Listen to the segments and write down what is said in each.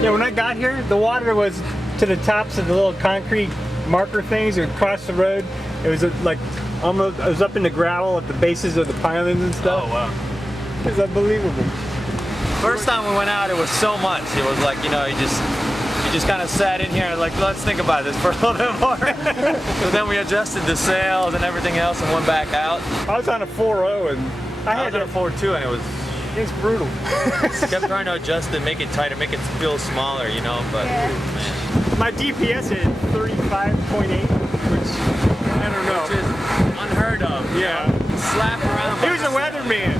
Yeah, when I got here, the water was to the tops of the little concrete marker things across the road. It was like almost, it was up in the gravel at the bases of the pilings and stuff. Oh wow. It was unbelievable. First time we went out, it was so much. It was like, you know, you just kind of sat in here and like, let's think about this for a little bit more. So then we adjusted the sails and everything else and went back out. I was on a 4.0 and I was on a 4.2 and it was brutal. kept trying to adjust it, make it tighter, make it feel smaller, you know, but man. My DPS is 35.8, which I don't know. Which is unheard of. Yeah. Slap around. He was a weatherman.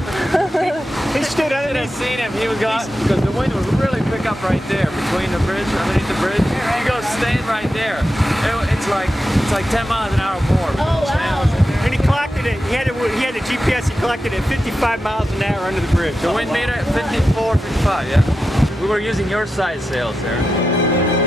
He stood I should have underneath. seen him. He was gone because the wind would really pick up right there between the bridge, underneath the bridge. He goes staying right there. It's like 10 miles an hour more. Oh wow. And he clocked it at, he had a GPS, he collected at 55 miles an hour under the bridge. The wind made it at 54, 55, yeah. We were using your side sails there.